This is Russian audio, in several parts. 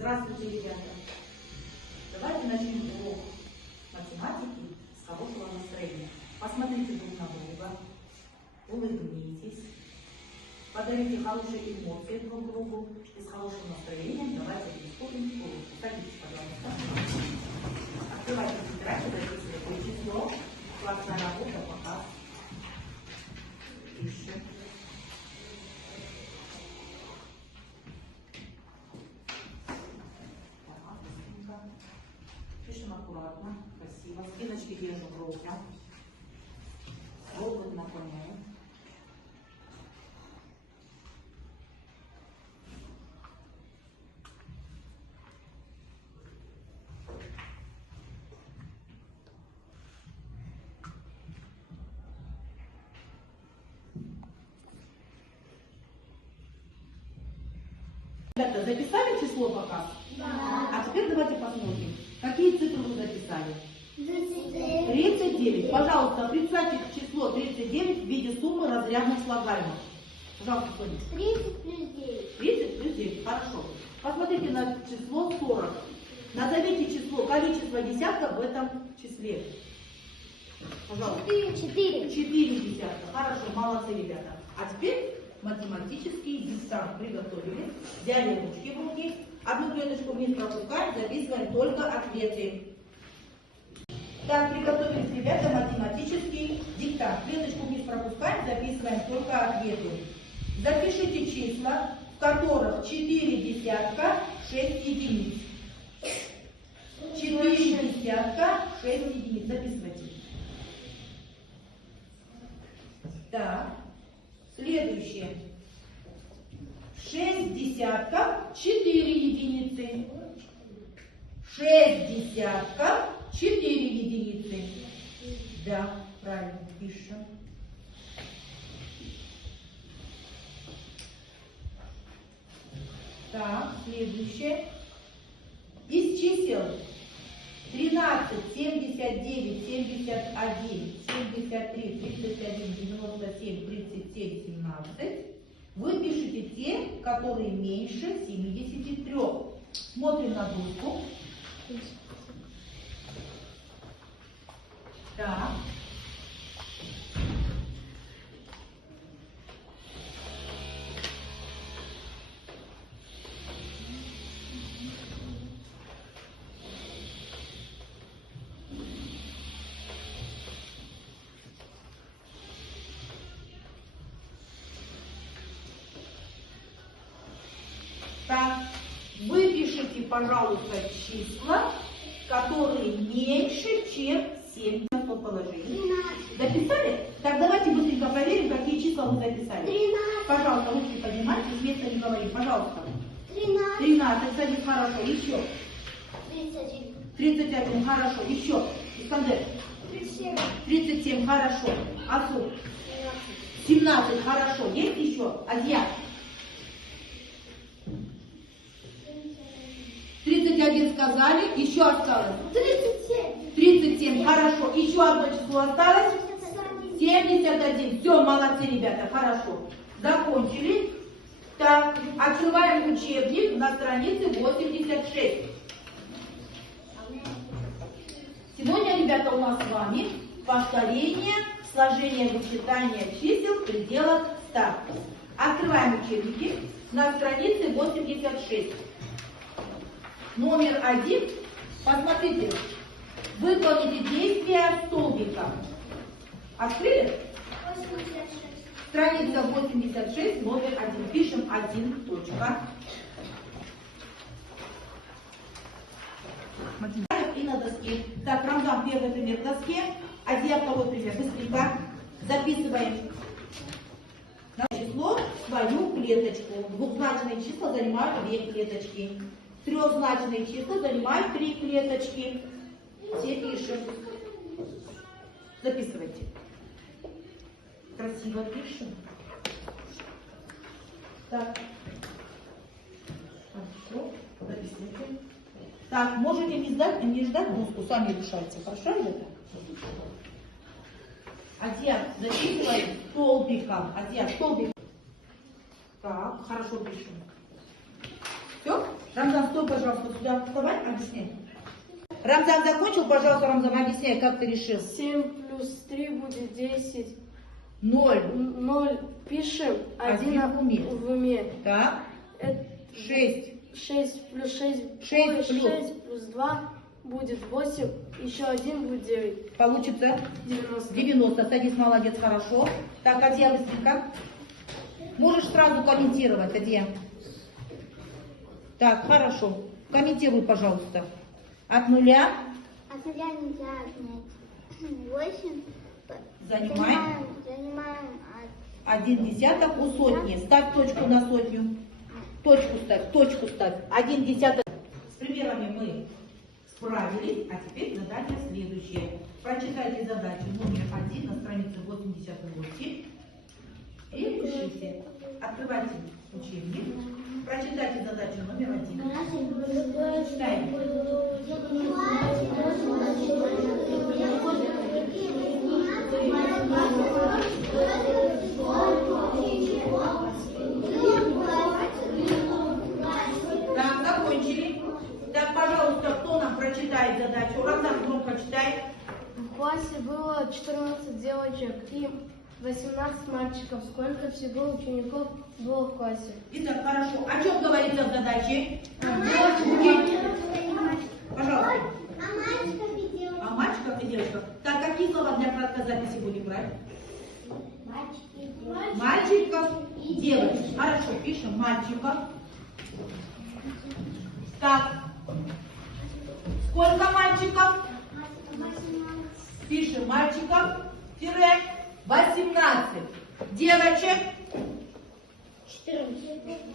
Здравствуйте, ребята! Давайте начнем урок математики с хорошего настроения. Посмотрите друг на друга, улыбнитесь, подарите хорошие эмоции друг другу и с хорошим настроением давайте приступим к уроку. Садитесь, пожалуйста. Открывайте тетрадь, записывайте число, классная работа, показ. Пишем. Пишем аккуратно, красиво. Спиночки держим ровно. Голову наклоняем. Ребята, записали число пока? Да. А теперь давайте посмотрим, какие цифры вы записали. 39. 39. Пожалуйста, представьте число 39 в виде суммы разрядных слагаемых. Пожалуйста, Соня. 30 плюс 9. 30 плюс 9. Хорошо. Посмотрите на число 40. Назовите число, количество десятков в этом числе. Пожалуйста. 4. 4 десятка. Хорошо, молодцы, ребята. А теперь математический диктант приготовили. Взяли ручки в руки. Одну клеточку вниз пропускаем, записываем только ответы. Так, приготовились, ребята, математический диктант. Клеточку вниз пропускаем, записываем только ответы. Запишите числа, в которых 4 десятка, 6 единиц. 4 десятка, 6 единиц. Записывайте. Так, следующее. 6 десятков, 4 единицы. 6 десятков, 4 единицы. Да, правильно, пишем. Так, следующее. Из чисел 13, 79, 71, 73, 31, 97, 37, 17. Вы пишете те, которые меньше 73. Смотрим на доску. Так. Так, вы пишите, пожалуйста, числа, которые меньше, чем 7 по положению. 13. Дописали? Так, давайте быстренько проверим, какие числа вы записали. 13. Пожалуйста, руки поднимайте, с места не говорим. Пожалуйста. 13. 13, садись, хорошо. Еще. 31. 31, хорошо. Еще. Искандер. 37. 37, хорошо. Асу. 17, хорошо. Есть еще? Азия. 31 сказали, еще осталось. 37. 37, хорошо. Еще одно число осталось. 71. Все, молодцы, ребята, хорошо. Закончили. Так, открываем учебник на странице 86. Сегодня, ребята, у нас с вами повторение, сложение, вычитание чисел в пределах 100. Открываем учебники на странице 86. Номер 1. Посмотрите. Выполните действия столбика. Открыли? 86. Страница 86, номер 1. Пишем 1, точка. И на доске. Так, Рамзан, первый пример в доске. Азия, второй пример. Быстренько. Записываем на число свою клеточку. Двухзначные числа занимают 2 клеточки. Трехзначные числа занимают 3 клеточки. Все пишем. Записывайте. Красиво пишем. Так. Хорошо. Записывайте. Так, можете не ждать доску, сами решайте. Хорошо, ребята? Азия, записываем столбиком. Азия, столбик. Так, хорошо пишем. Все? Рамзан, стой, пожалуйста, сюда вставай, объясняй. Рамзан закончил, пожалуйста, Рамзан, объясняй, как ты решил. 7 плюс 3 будет 10. 0. 0 пишем, Один 1 в уме. в уме. Так. 6. 6. 6 плюс 6, 6 плюс. 6 плюс 2 будет 8. Еще 1 будет 9. Получится 90. 90. Садись, молодец, хорошо. Так, Адия, быстренько. Можешь сразу комментировать, Адия. Так, хорошо. Комментируй, пожалуйста. От 0. От нуля нельзя отнять 8. Занимаем. Занимаем 1 десяток у сотни. Ставь точку на сотню. Точку ставь, точку ставь. 1 десяток. С примерами мы справились, а теперь задача следующая. Прочитайте задачу номер 1 на странице 88 и пишите. Открывайте учебник. Прочитайте задачу номер 1. Читайте. Так, закончили. Так, пожалуйста, кто нам прочитает задачу? Рамзан, громко читай. В классе было 14 девочек и 18 мальчиков. Сколько всего учеников было в классе? Итак, хорошо. О чем говорится в задаче? Пожалуйста. О мальчиках и девочках. Так, какие слова для краткой записи будем брать? Мальчиков и девочек. Хорошо, пишем мальчиков. Так. Сколько мальчиков? Пишем мальчиков, тире, 18. Девочек,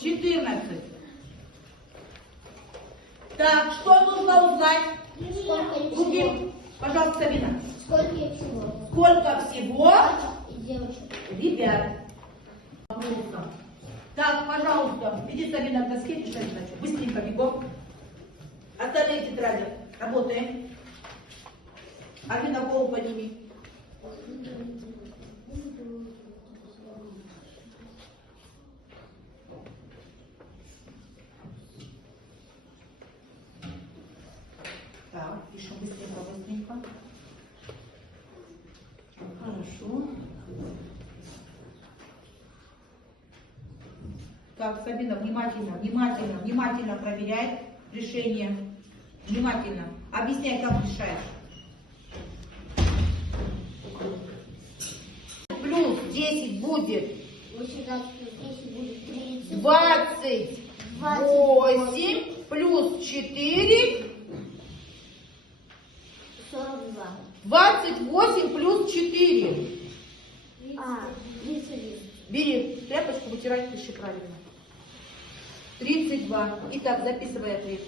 14. Так, что нужно узнать? Другим. Пожалуйста, Сабина. Сколько всего? Сколько всего? Девочек. Ребят. Так, пожалуйста, иди, Сабина, к доске, пиши задачу. Быстренько, бегом. Остальные тетради. Работаем. Алина, голову подними. Так, пишем быстренько. Хорошо. Так, Сабина, внимательно проверяй решение. Внимательно. Объясняй, как решаешь. Плюс 10 будет 18 плюс 10 будет 30. 28 плюс 4. 42. 28 плюс 4. 31. Бери тряпочку, вытирай, пиши правильно. 32. Итак, записывай ответ.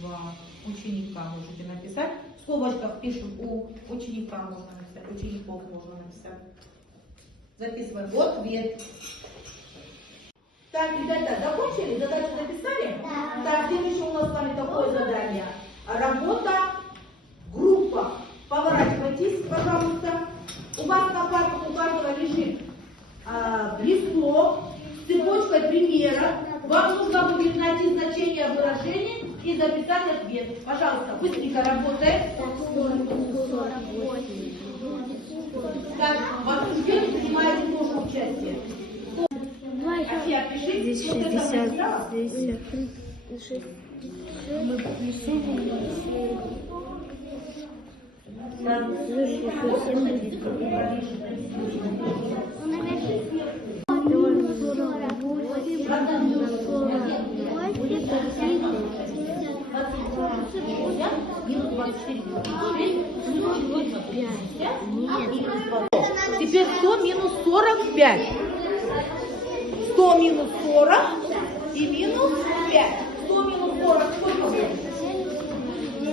Два ученика можете написать. В скобочках пишем у ученика можно написать, учеников можно написать. Записываем ответ. Так, ребята, закончили? Задачу записали? Да. Так, следующее у нас с вами такое задание. Работа группа. Поворачивайтесь, пожалуйста. У вас на партах у каждого лежит листок с цепочкой примера. Вам нужно будет найти значение выражения и записать ответ. Пожалуйста, быстренько работаем. Так, в обсуждении принимаете тоже участие. Афия, пишите. Здесь Вот это 60, написала? здесь 6. Мы пишем. Теперь 100 минус 45. 100 минус 40 и минус 5. 100 минус 40 сколько будет?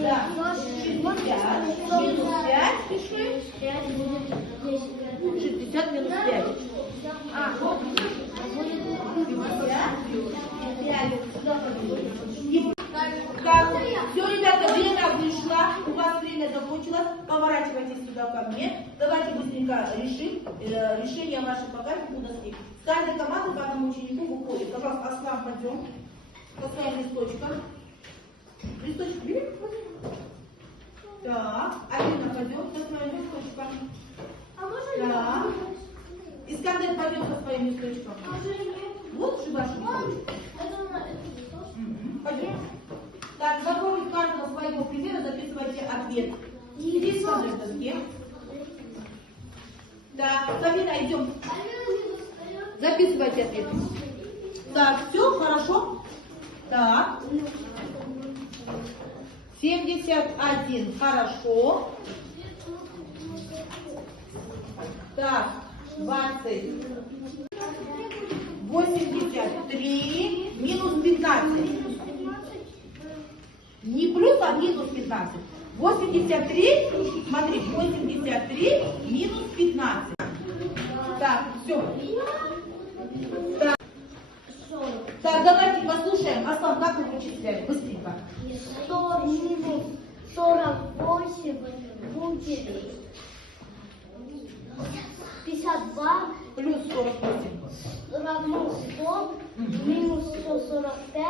Да. 60 минус 5 пиши. 60 минус 5. Вот. 50 и 5. Так, все, ребята, время вышло. У вас время закончилось. Поворачивайтесь сюда ко мне. Давайте быстренько. быстренько решим решение вашей по графику доски. С каждой команды по одному ученику выходит. Пожалуйста, Аслан, пойдем по своим листочкам. Листочек бери. Так, Алина пойдет со своим листочком. Так. Искандер пойдет со своим листочком. Вот же ваши листочки. Пойдем. Так, вокруг каждого своего примера записывайте ответ. Здесь смотрим в доске. Так, Сабина, идем. Записывайте ответ. Так, все, хорошо. Так. 71, хорошо. Так, 20. 83 минус 15. Не плюс, а минус 15. 83, смотри, 83 минус 15. Так, все. Так, давайте послушаем. Аслан, как вы вычисляете? Быстренько. 100 минус 48 будет 52 Плюс 48. равно 100 минус 145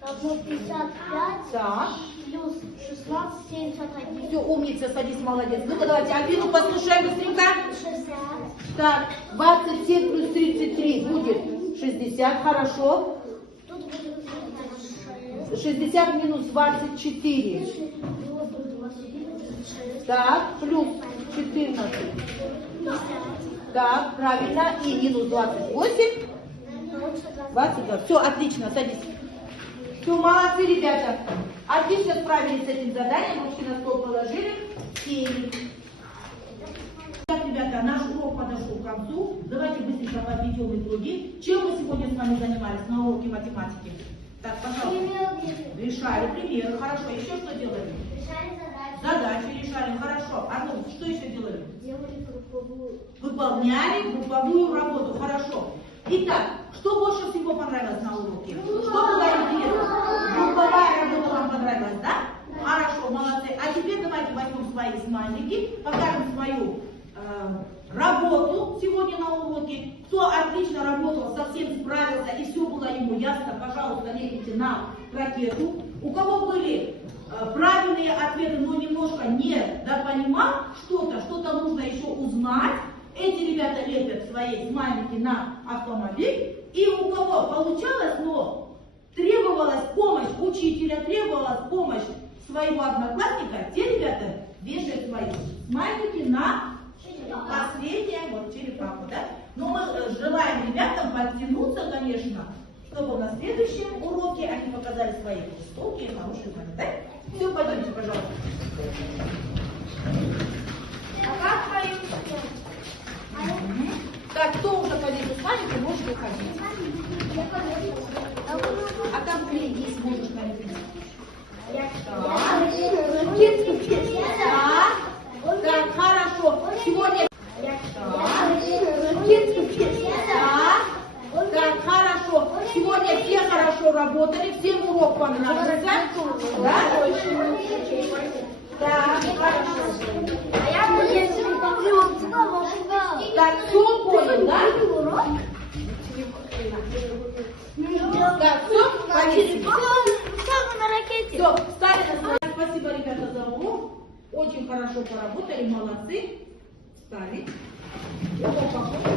равно 55 Так. плюс 16 71. Все, умница, садись, молодец. Ну-ка, давайте Альбину послушаем быстренько. 60 Так, 27 плюс 33 будет 60, хорошо. тут будет 60 минус 24. 26 Так, плюс 14. Так, правильно. И минус 28. 22. Все, отлично, садись. Все, молодцы, ребята. Отлично справились с этим заданием. Ручки на стол положили. Сели. Так, ребята, наш урок подошел к концу. Давайте быстренько подведем итоги. Чем мы сегодня с вами занимались на уроке математики? Так, пожалуйста. Решали примеры. Хорошо. Еще что делали? Задачи решали. Хорошо. А ну, что еще делали? Делали групповую. Выполняли групповую работу. Хорошо. Итак, что больше всего понравилось на уроке? Что было интересно? Групповая работа вам понравилась, да? Хорошо, молодцы. А теперь давайте возьмем свои смайлики, покажем свою работу сегодня на уроке. Кто отлично работал, совсем справился и все было ему ясно, пожалуйста, лепите на ракету. У кого были правильные ответы, но немножко не допонимал что-то нужно еще узнать, эти ребята лепят свои смайлики на автомобиль. И у кого получалось, но требовалась помощь учителя, требовалась помощь своего одноклассника, те ребята вешают свои смайлики на последнее, вот черепаху, да? Но мы желаем ребятам подтянуться, конечно, чтобы на следующем уроке они показали свои высокие, хорошие знания, да? Все, пойдемте, пожалуйста. А как твои? Так, кто уже полезет с вами, ты можешь выходить. А там клей есть, можешь налепить. Так, хорошо. Сегодня... Так, хорошо. Сегодня все хорошо работали, всем урок понравился. Да? Так, хорошо. Так, все понял, да? Так, все, повесили. Все, встали на свои. Спасибо, ребята, за урок. Очень хорошо поработали, молодцы. Встали. Урок пошел.